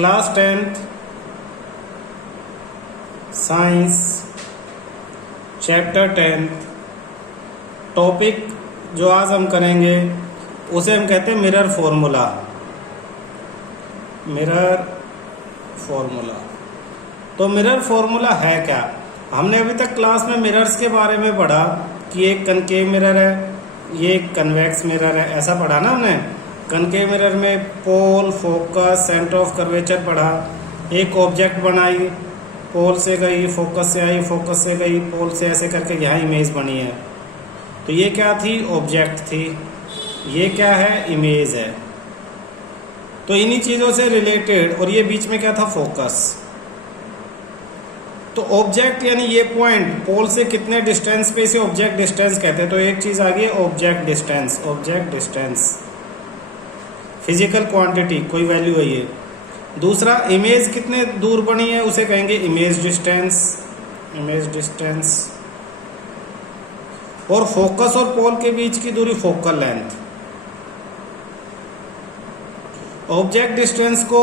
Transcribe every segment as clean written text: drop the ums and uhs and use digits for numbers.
Class 10th science chapter 10th topic जो आज हम करेंगे उसे हम कहते हैं मिरर फॉर्मूला। मिरर फॉर्मूला तो मिरर फॉर्मूला है क्या? हमने अभी तक क्लास में मिरर्स के बारे में पढ़ा कि एक कनकेव मिरर है, ये एक कन्वेक्स मिरर है, ऐसा पढ़ा ना हमने। कनकेव मिरर में पोल, फोकस, सेंटर ऑफ कर्वेचर पढ़ा। एक ऑब्जेक्ट बनाई, पोल से गई, फोकस से आई, फोकस से गई, पोल से, ऐसे करके यहाँ इमेज बनी है। तो ये क्या थी? ऑब्जेक्ट थी। ये क्या है? इमेज है। तो इन्हीं चीज़ों से रिलेटेड, और ये बीच में क्या था? फोकस। तो ऑब्जेक्ट यानी ये पॉइंट पोल से कितने डिस्टेंस पे, इसे ऑब्जेक्ट डिस्टेंस कहते हैं। तो एक चीज़ आ गई object distance. Object distance physical quantity, कोई वैल्यू है ये। दूसरा, इमेज कितने दूर बनी है उसे कहेंगे इमेज डिस्टेंस। Image distance. और फोकस और पोल के बीच की दूरी फोकल लेंथ। ऑब्जेक्ट डिस्टेंस को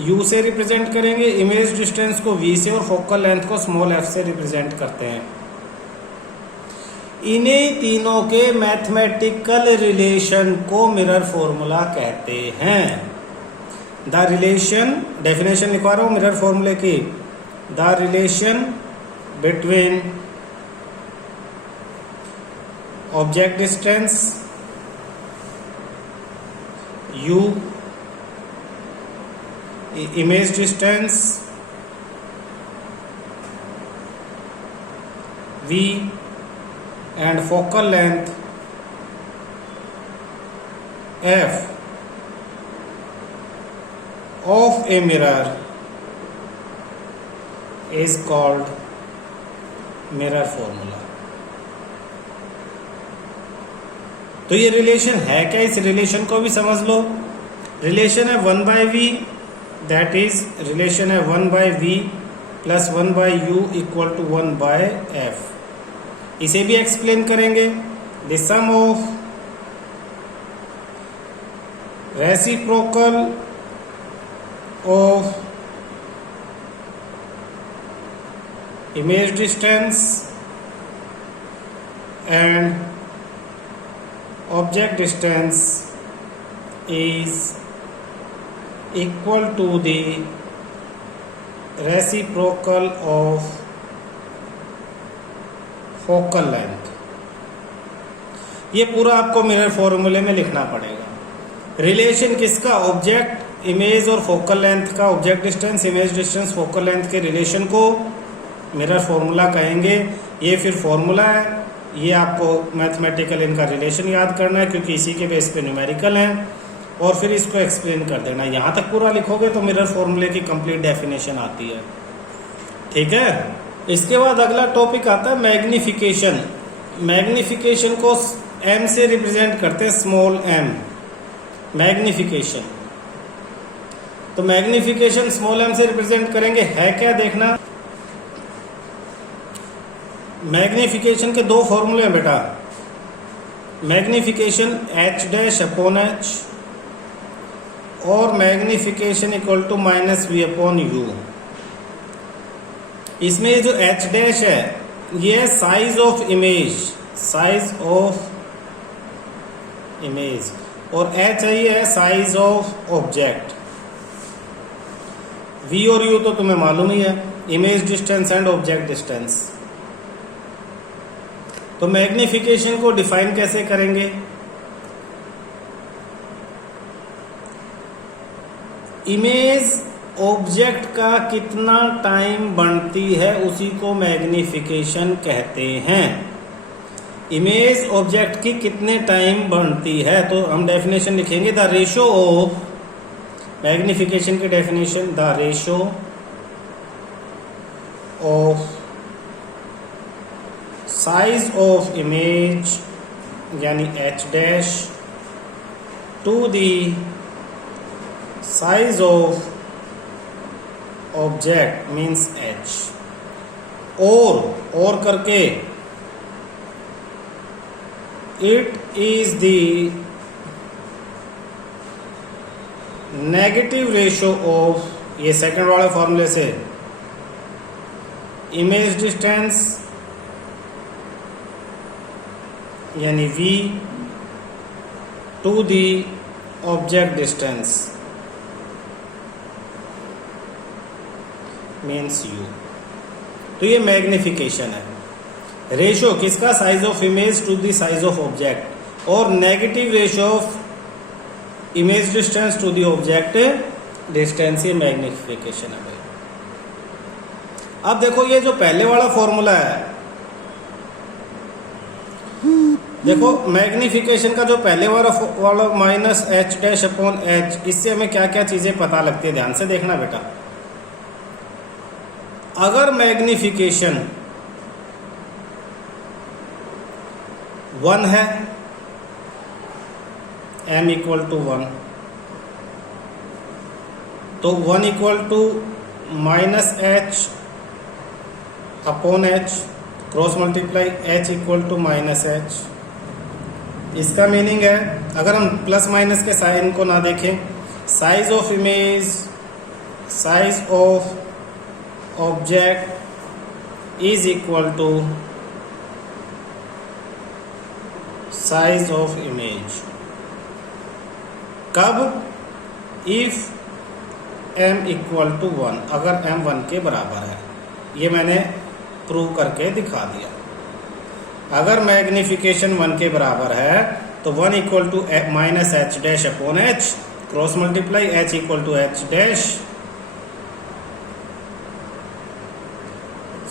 u से रिप्रेजेंट करेंगे, इमेज डिस्टेंस को v से, और फोकल लेंथ को स्मॉल f से रिप्रेजेंट करते हैं। इन्हीं तीनों के मैथमेटिकल रिलेशन को मिरर फॉर्मूला कहते हैं। द रिलेशन, डेफिनेशन लिखवा रहा हूं मिरर फॉर्मूले की। The relation between object distance u, image distance v and focal length f of a mirror is called mirror formula। तो ये रिलेशन है क्या? इस रिलेशन को भी समझ लो। रिलेशन है 1/v, दैट इज रिलेशन है 1/v plus 1/u equal to 1/f। इसे भी एक्सप्लेन करेंगे। The sum of reciprocal of image distance and object distance is equal to the reciprocal of focal length। ये पूरा आपको मिरर फॉर्मूले में लिखना पड़ेगा। रिलेशन किसका? ऑब्जेक्ट, इमेज और फोकल लेंथ का। Object distance, image distance, focal length के रिलेशन को मिरर फॉर्मूला कहेंगे। ये फिर फॉर्मूला है, ये आपको मैथमेटिकल इनका रिलेशन याद करना है क्योंकि इसी के बेस पे न्यूमेरिकल है, और फिर इसको एक्सप्लेन कर देना। यहाँ तक पूरा लिखोगे तो मिरर फॉर्मूले की कंप्लीट डेफिनेशन आती है। ठीक है। इसके बाद अगला टॉपिक आता है मैग्निफिकेशन। मैग्निफिकेशन को m से रिप्रेजेंट करते हैं, स्मॉल m। मैग्निफिकेशन, तो मैग्निफिकेशन स्मॉल m से रिप्रेजेंट करेंगे। है क्या? देखना, मैग्निफिकेशन के दो फॉर्मूले हैं बेटा। मैग्निफिकेशन h'/h और मैग्निफिकेशन इक्वल टू -v/u। इसमें ये जो h' है ये size of image, size of image, और h है ये है साइज ऑफ ऑब्जेक्ट। v और u तो तुम्हें मालूम ही है, image distance and object distance. तो मैग्निफिकेशन को डिफाइन कैसे करेंगे? इमेज ऑब्जेक्ट का कितना टाइम बनती है उसी को मैग्निफिकेशन कहते हैं। इमेज ऑब्जेक्ट की कितने टाइम बनती है, तो हम डेफिनेशन लिखेंगे द रेशो ऑफ, मैग्निफिकेशन की definition, the ratio of size of image यानी h' to the size of object means h, और करके it is the negative ratio of ये सेकंड वाले फॉर्मूले से इमेज डिस्टेंस यानी v to the object distance means u। तो ये मैग्निफिकेशन है। रेशो किसका? Size of image to the size of object, और negative ratio of image distance to the object distance, ये मैग्निफिकेशन है भाई। अब देखो ये जो पहले वाला फॉर्मूला है, देखो मैग्निफिकेशन का जो पहले वाला minus h dash upon H, इससे हमें क्या क्या चीजें पता लगती है, ध्यान से देखना बेटा। अगर मैग्निफिकेशन 1 है, m इक्वल टू 1, तो 1 equal to minus h upon H, cross multiply h equal to minus h. इसका मीनिंग है, अगर हम प्लस माइनस के साइन को ना देखें, size of image, size of object is equal to size of image. कब? इफ m इक्वल टू 1, अगर m 1 के बराबर है। ये मैंने प्रूव करके दिखा दिया। अगर मैग्निफिकेशन 1 के बराबर है तो 1 equal to minus h dash upon H, cross multiply h equal to H dash,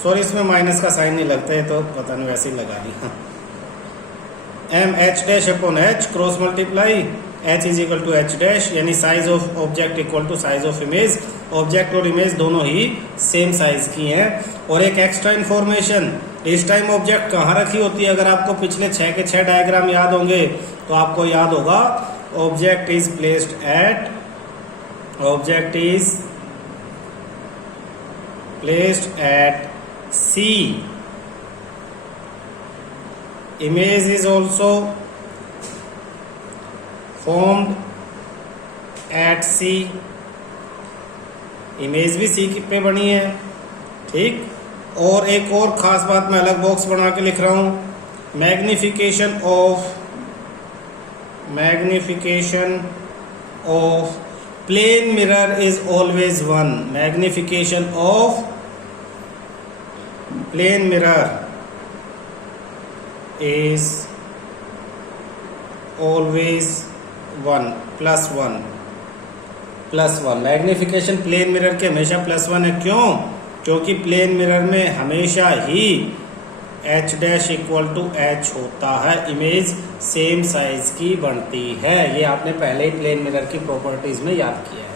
sorry इसमें माइनस का साइन नहीं लगता है तो पता नहीं वैसे ही लगा दिया। M H dash upon H, cross multiply h is equal to H dash, यानी size of object equal to size of image. Object और इमेज दोनों ही सेम साइज की हैं। और एक एक्स्ट्रा इन्फॉर्मेशन, इस टाइम ऑब्जेक्ट कहाँ रखी होती है? अगर आपको पिछले 6 के 6 डायग्राम याद होंगे तो आपको याद होगा object is placed at, object is placed at C, image is also formed at C, image भी C पे बनी है, ठीक। और एक और खास बात मैं अलग बॉक्स बना के लिख रहा हूं, magnification of plane mirror is always 1, magnification of plane mirror is always 1 plus one. Magnification plane mirror के हमेशा +1 है। क्यों? क्योंकि प्लेन मिरर में हमेशा ही h dash equal to h होता है, इमेज सेम साइज की बनती है। ये आपने पहले ही प्लेन मिरर की प्रॉपर्टीज में याद किया है।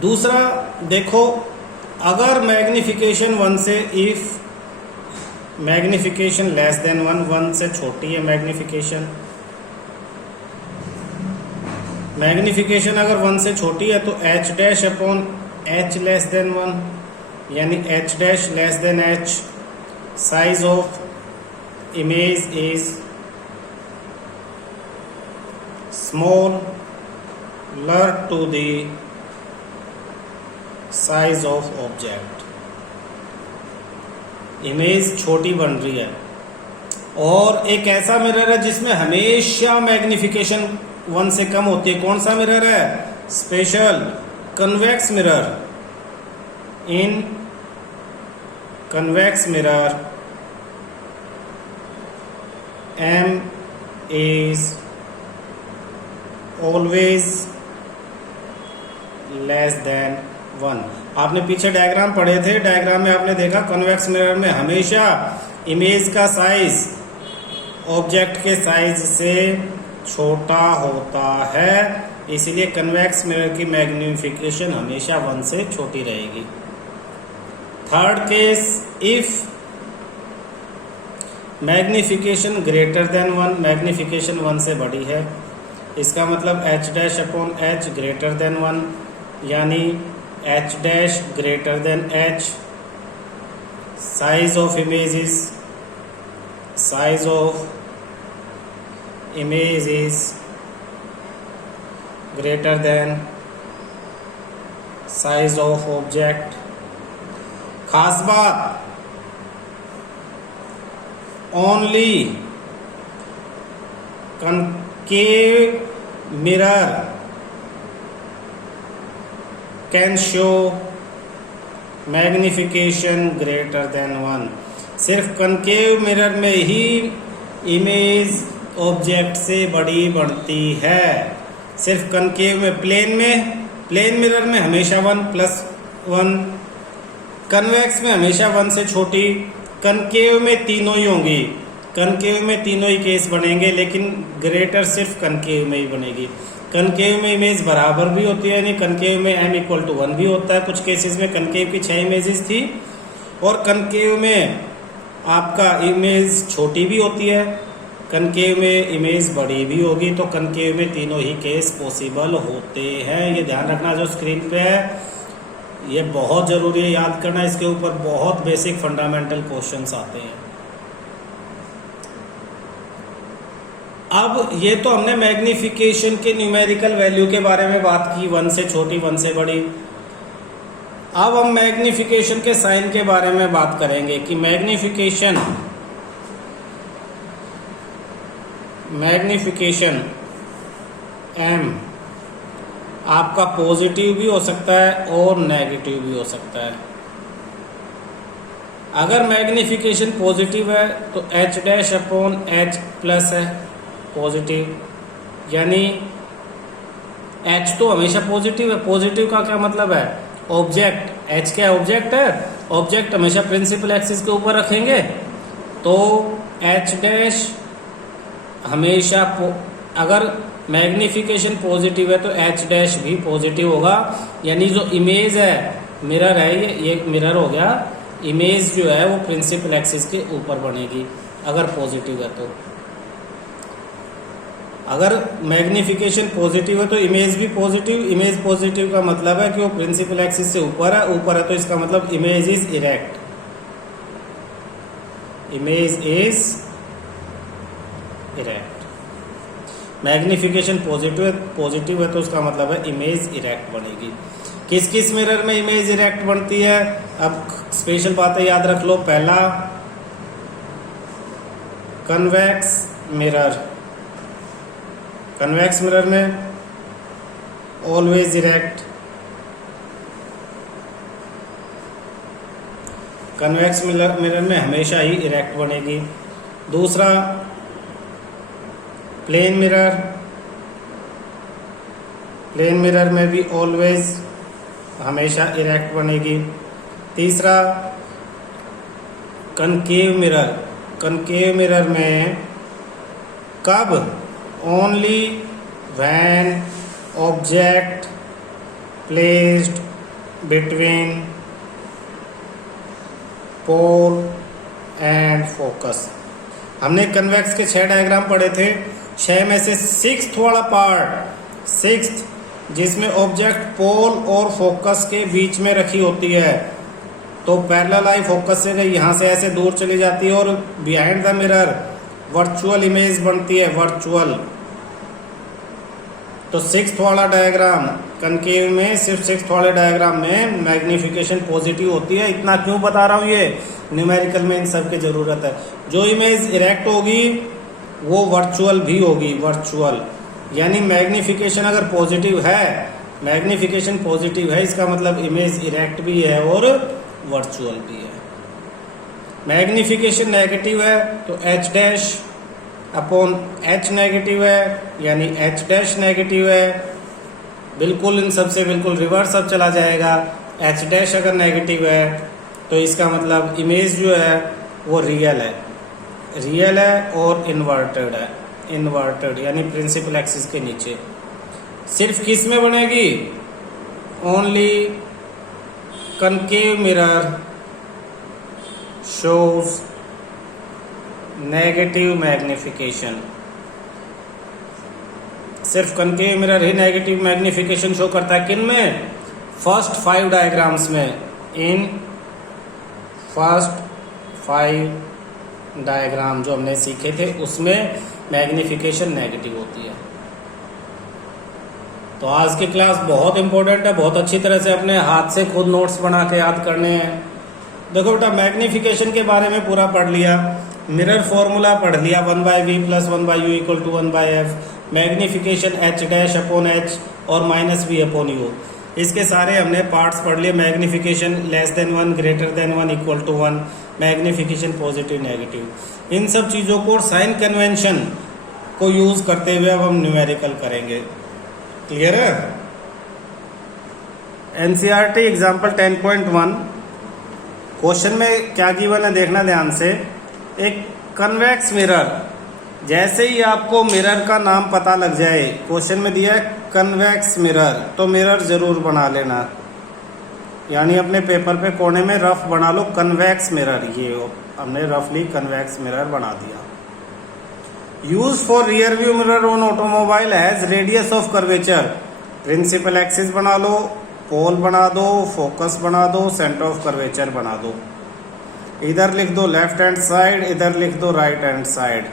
दूसरा देखो, अगर मैग्निफिकेशन 1 से, इफ मैग्निफिकेशन लेस देन 1 से छोटी है मैग्निफिकेशन अगर 1 से छोटी है तो h dash upon h less than 1, यानी h dash less than h, size of image is smaller to the size of object. Image छोटी बन रही है। और एक ऐसा मिरर है जिसमें हमेशा मैग्निफिकेशन 1 से कम होती है। कौन सा मिरर है? Special convex mirror. In convex mirror m is always less than 1। आपने पीछे डायग्राम पढ़े थे, डायग्राम में आपने देखा कन्वेक्स मिरर में हमेशा इमेज का साइज ऑब्जेक्ट के साइज से छोटा होता है, इसलिए कन्वेक्स मिरर की मैग्निफिकेशन हमेशा 1 से छोटी रहेगी। Third case, if magnification greater than 1, magnification 1 से बड़ी है, इसका मतलब h dash upon h greater than 1, यानी h dash greater than h, size of image is greater than size of object. खास बात, only concave mirror can show magnification greater than 1। सिर्फ concave mirror में ही इमेज ऑब्जेक्ट से बड़ी बनती है। सिर्फ कनकेव में, प्लेन मिरर में हमेशा 1+1, कन्वेक्स में हमेशा 1 से छोटी, कनकेव में तीनों ही होंगी। कनकेव में तीनों ही केस बनेंगे, लेकिन ग्रेटर सिर्फ कनकेव में ही बनेगी। कनकेव में इमेज बराबर भी होती है, यानी कनकेव में m=1 भी होता है। कुछ केसेस में कनकेव की 6 इमेजेस थी, और कनकेव में आपका इमेज छोटी भी होती है, कनकेव में इमेज बड़ी भी होगी। तो कनकेव में तीनों ही केस पॉसिबल होते हैं। ये ध्यान रखना, जो स्क्रीन पे है ये बहुत ज़रूरी है याद करना। इसके ऊपर बहुत बेसिक फंडामेंटल क्वेश्चंस आते हैं। अब ये तो हमने मैग्निफिकेशन के न्यूमेरिकल वैल्यू के बारे में बात की, 1 से छोटी 1 से बड़ी। अब हम मैग्निफिकेशन के साइन के बारे में बात करेंगे कि मैग्निफिकेशन m आपका पॉजिटिव भी हो सकता है और नेगेटिव भी हो सकता है। अगर मैग्निफिकेशन पॉजिटिव है तो h'/h+ है पॉजिटिव, यानी h तो हमेशा पॉजिटिव है। पॉजिटिव का क्या मतलब है? ऑब्जेक्ट, h क्या ऑब्जेक्ट है, ऑब्जेक्ट हमेशा प्रिंसिपल एक्सिस के ऊपर रखेंगे, तो h' हमेशा अगर मैग्निफिकेशन पॉजिटिव है तो h' भी पॉजिटिव होगा। यानी जो इमेज है, मिरर है, ये मिरर हो गया, इमेज जो है वो प्रिंसिपल एक्सिस के ऊपर बनेगी अगर पॉजिटिव है तो। अगर मैग्निफिकेशन पॉजिटिव है तो इमेज भी पॉजिटिव। इमेज पॉजिटिव का मतलब है कि वो प्रिंसिपल एक्सिस से ऊपर है तो इसका मतलब image is erect. Image is erect. Magnification positive है तो उसका मतलब है इमेज इरेक्ट बनेगी। किस किस मिरर में इमेज इरेक्ट बनती है? अब स्पेशल बातें याद रख लो। पहला, कन्वेक्स मिरर। कन्वेक्स मिरर में ऑलवेज इरेक्ट। कन्वेक्स मिरर में हमेशा ही इरेक्ट बनेगी। दूसरा, प्लेन मिरर। प्लेन मिरर में भी ऑलवेज हमेशा इरेक्ट बनेगी। तीसरा, कनकेव मिरर। कनकेव मिरर में कब? Only when object placed between pole and focus. हमने कन्वेक्स के 6 डायग्राम पढ़े थे। 6 में से 6th वाला पार्ट, 6th जिसमें ऑब्जेक्ट पोल और फोकस के बीच में रखी होती है, तो पैरेलल आई फोकस से यहाँ से ऐसे दूर चली जाती है और behind the mirror virtual image बनती है, वर्चुअल। तो 6th वाला डायग्राम कनकेव में, सिर्फ 6th वाले डायग्राम में मैग्निफिकेशन पॉजिटिव होती है। इतना क्यों बता रहा हूँ? ये न्यूमेरिकल में इन सब की जरूरत है। जो इमेज इरेक्ट होगी वो वर्चुअल भी होगी, वर्चुअल। यानी मैग्निफिकेशन अगर पॉजिटिव है, मैग्निफिकेशन पॉजिटिव है, इसका मतलब इमेज इरेक्ट भी है और वर्चुअल भी है। मैग्निफिकेशन नेगेटिव है तो h'/h नेगेटिव है, यानी h' नेगेटिव है। बिल्कुल इन सबसे बिल्कुल रिवर्स अब चला जाएगा। h' अगर नेगेटिव है तो इसका मतलब इमेज जो है वो रियल है, रियल है और इन्वर्टेड है। इन्वर्टेड यानी प्रिंसिपल एक्सिस के नीचे। सिर्फ किस में बनेगी? Only concave mirror shows negative magnification. सिर्फ कनकेव मिरर ही नेगेटिव मैग्निफिकेशन शो करता है। किन में? फर्स्ट 5 डायग्राम्स में। इन फर्स्ट 5 डायग्राम जो हमने सीखे थे उसमें मैग्निफिकेशन नेगेटिव होती है। तो आज की क्लास बहुत इंपॉर्टेंट है, बहुत अच्छी तरह से अपने हाथ से खुद नोट्स बना के याद करने हैं। देखो बेटा, मैग्निफिकेशन के बारे में पूरा पढ़ लिया, मिरर फॉर्मूला पढ़ लिया, 1/v plus 1/u equal to 1/f, magnification h dash upon h और माइनस v अपॉन u, इसके सारे हमने पार्ट्स पढ़ लिए। Magnification less than 1 greater than 1 equal to 1, magnification positive negative, इन सब चीज़ों को साइन कन्वेंशन को यूज़ करते हुए अब हम न्यूमेरिकल करेंगे। क्लियर है? एनसीईआरटी एग्जाम्पल 10.1 क्वेश्चन में क्या गिवन है देखना ध्यान से। एक कन्वेक्स मिरर, जैसे ही आपको मिरर का नाम पता लग जाए, क्वेश्चन में दिया है कन्वेक्स मिरर, तो मिरर जरूर बना लेना, यानी अपने पेपर पे कोने में रफ बना लो कन्वेक्स मिरर। ये हमने रफली कन्वेक्स मिरर बना दिया। Use for rear view mirror on automobile has radius of curvature, principal axis बना लो, पोल बना दो, फोकस बना दो, सेंटर ऑफ कर्वेचर बना दो। इधर लिख दो लेफ्ट हैंड साइड, इधर लिख दो right hand side.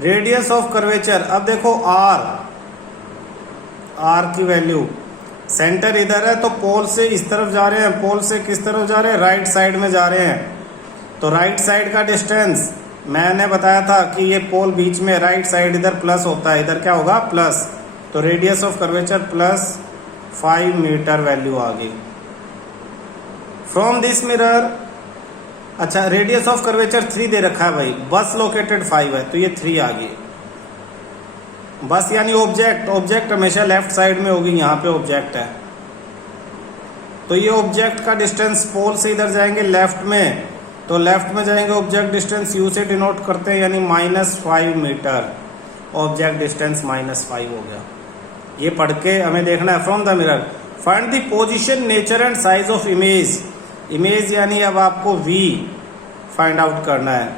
Radius of curvature, अब देखो आर की वैल्यू, सेंटर इधर है तो पोल से इस तरफ जा रहे हैं, पोल से किस तरफ जा रहे हैं, राइट साइड में जा रहे हैं। तो राइट साइड का डिस्टेंस मैंने बताया था कि ये पोल बीच में, राइट साइड इधर प्लस होता है, इधर क्या होगा प्लस, तो radius of curvature plus 5 metre value आ गई। फ्रॉम दिस मिरर, अच्छा रेडियस ऑफ कर्वेचर 3 दे रखा है भाई, बस लोकेटेड 5 है तो ये 3 आ गई। बस यानी ऑब्जेक्ट, ऑब्जेक्ट हमेशा लेफ्ट साइड में होगी, यहाँ पे ऑब्जेक्ट है तो ये ऑब्जेक्ट का डिस्टेंस, पोल से इधर जाएंगे लेफ्ट में, तो लेफ्ट में जाएंगे ऑब्जेक्ट डिस्टेंस यू से डिनोट करते हैं, यानी -5 मीटर, ऑब्जेक्ट डिस्टेंस -5 हो गया। ये पढ़ के हमें देखना है। From the mirror find the position, nature and size of image. Image यानी अब आपको वी फाइंड आउट करना है।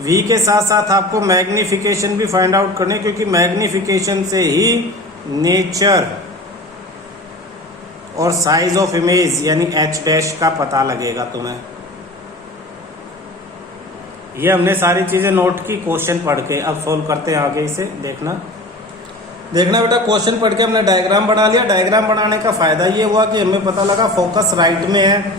वी के साथ साथ आपको मैग्निफिकेशन भी फाइंड आउट करनी है, क्योंकि मैग्निफिकेशन से ही नेचर और साइज ऑफ इमेज यानी h डैश का पता लगेगा तुम्हें। ये हमने सारी चीजें नोट की क्वेश्चन पढ़ के। अब सोल्व करते हैं आगे इसे, देखना बेटा, क्वेश्चन पढ़ के हमने डायग्राम बना लिया। डायग्राम बनाने का फायदा ये हुआ कि हमें पता लगा फोकस राइट में है,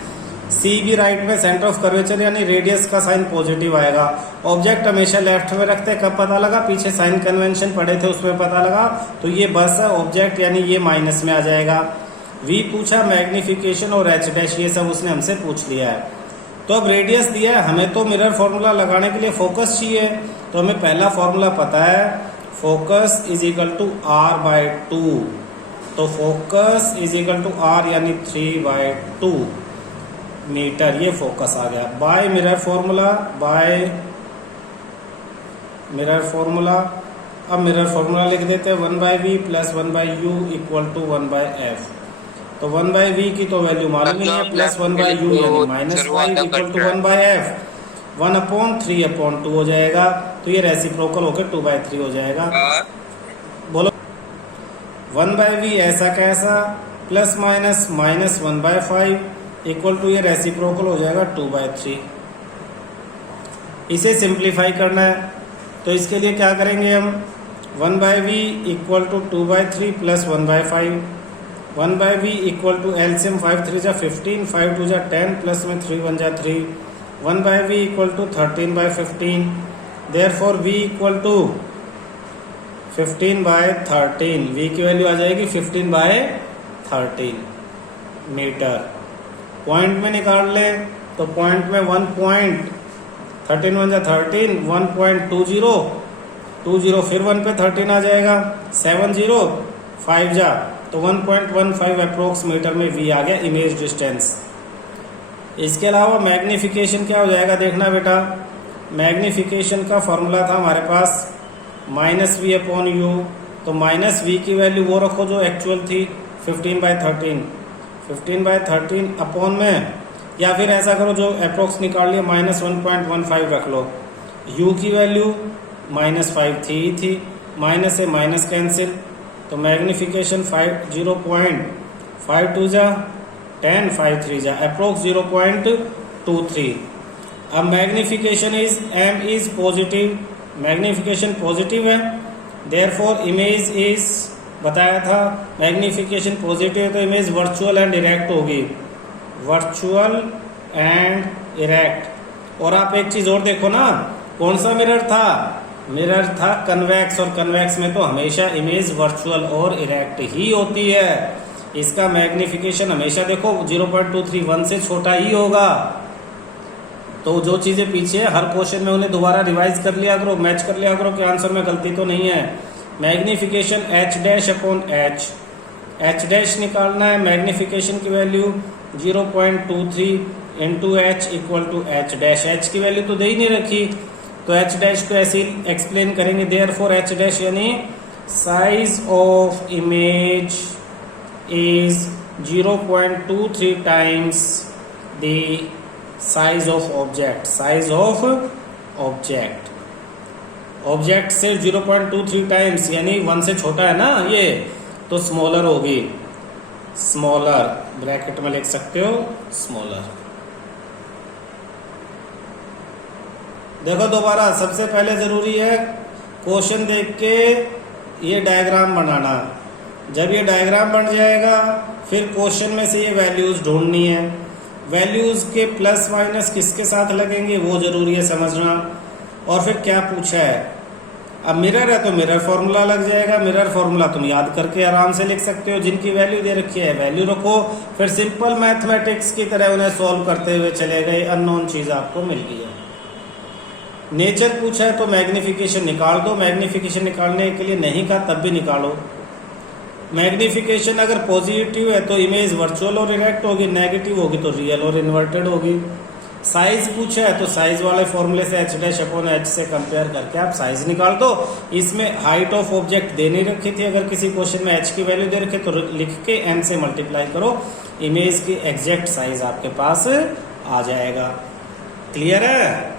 सी भी राइट में, सेंटर ऑफ कर्वेचर यानी रेडियस का साइन पॉजिटिव आएगा। ऑब्जेक्ट हमेशा लेफ्ट में रखते हैं, कब पता लगा, पीछे साइन कन्वेंशन पढ़े थे उसमें पता लगा, तो ये बस है ऑब्जेक्ट यानी ये माइनस में आ जाएगा। वी पूछा, मैग्निफिकेशन और एच डैश ये सब उसने हमसे पूछ लिया है। तो अब रेडियस दिया है, हमें तो मिरर फॉर्मूला लगाने के लिए फोकस चाहिए, तो हमें पहला फॉर्मूला पता है, focus is equal to r/2। तो focus is equal to r यानी 3/2 मीटर, ये फोकस आ गया। By mirror formula, by mirror formula, अब मिरर फॉर्मूला लिख देते हैं 1/v plus 1/u equal to 1/f। तो 1/v की तो वैल्यू मालूम ही है, प्लस 1/u यानी -5 इक्वल टू 1/f, 1/3/2 हो जाएगा। तो ये रेसिप्रोकल होकर 2/3 हो जाएगा। बोलो 1/v ऐसा कैसा, प्लस माइनस -1/5 इक्वल टू ये रेसिप्रोकल हो जाएगा 2/3। इसे सिंप्लीफाई करना है, तो इसके लिए क्या करेंगे हम, 1/v equal to 2/3 plus 1/5, 1/v equal to LCM 5 3 जा 15, 5 2 जा 10, प्लस में 3 1 जा 3, 1/v equal to 13/15, therefore v equal to 15/13, v की वैल्यू आ जाएगी 15/13 मीटर। पॉइंट में निकाल ले, तो पॉइंट में 1.13 1 जा 13, 1.20, फिर 1 पे 13 आ जाएगा, 7 5 जा, तो 1.15 अप्रोक्स मीटर में v आ गया इमेज डिस्टेंस। इसके अलावा मैग्निफिकेशन क्या हो जाएगा देखना बेटा, मैग्निफिकेशन का फॉर्मूला था हमारे पास -v/u, तो -v की वैल्यू वो रखो जो एक्चुअल थी 15/13, 15/13 अपॉन में, या फिर ऐसा करो जो अप्रोक्स निकाल लिया -1.15 रख लो। u की वैल्यू -5 थी, माइनस से माइनस कैंसिल, तो मैग्निफिकेशन 0.52 जा 10, 5 3 जा अप्रोक्स 0.23। अब magnification is m is positive, magnification positive है, देयरफॉर इमेज इज बताया था मैग्निफिकेशन पॉजिटिव है तो इमेज वर्चुअल एंड इरेक्ट होगी, वर्चुअल एंड इरेक्ट। और आप एक चीज और देखो ना, कौन सा मिरर था, मिरर था कन्वेक्स, और कन्वेक्स में तो हमेशा इमेज वर्चुअल और इरेक्ट ही होती है। इसका मैग्निफिकेशन हमेशा देखो 0.231 से छोटा ही होगा। तो जो चीजें पीछे है हर क्वेश्चन में उन्हें दोबारा रिवाइज कर लिया करो, मैच कर लिया करो कि आंसर में गलती तो नहीं है। Magnification h dash upon h, h dash निकालना है, मैग्निफिकेशन की value 0.23 into h equal to h dash. h की वैल्यू तो दे ही नहीं रखी, तो h डैश को ऐसे ही एक्सप्लेन करेंगे। देयरफॉर h डैश यानी size of image is 0.23 times the size of object, size of object. Object से 0.23 टाइम्स यानी 1 से छोटा है ना ये, तो स्मॉलर होगी, स्मॉलर ब्रैकेट में लिख सकते हो स्मॉलर। देखो दोबारा, सबसे पहले जरूरी है क्वेश्चन देख के ये डायग्राम बनाना। जब ये डायग्राम बन जाएगा फिर क्वेश्चन में से ये वैल्यूज ढूंढनी है। वैल्यूज के प्लस माइनस किसके साथ लगेंगे वो जरूरी है समझना। और फिर क्या पूछा है, अब मिरर है तो मिरर फॉर्मूला लग जाएगा। मिरर फॉर्मूला तुम याद करके आराम से लिख सकते हो, जिनकी वैल्यू दे रखी है वैल्यू रखो, फिर सिंपल मैथमेटिक्स की तरह उन्हें सॉल्व करते हुए चले गए, अननोन चीज आपको मिल गई है। नेचर पूछा है तो मैग्निफिकेशन निकाल दो, मैग्निफिकेशन निकालने के लिए नहीं कहा तब भी निकालो। मैग्निफिकेशन अगर पॉजिटिव है तो इमेज वर्चुअल और इरेक्ट होगी, नेगेटिव होगी तो रियल और इन्वर्टेड होगी। साइज पूछा है तो साइज वाले फॉर्मूले से h डैश अपॉन h से कंपेयर करके आप साइज निकाल दो। इसमें हाइट ऑफ ऑब्जेक्ट दे नहीं रखी थी, अगर किसी क्वेश्चन में h की वैल्यू दे रखे तो लिख के n से मल्टीप्लाई करो, इमेज की एग्जैक्ट साइज आपके पास आ जाएगा। क्लियर है?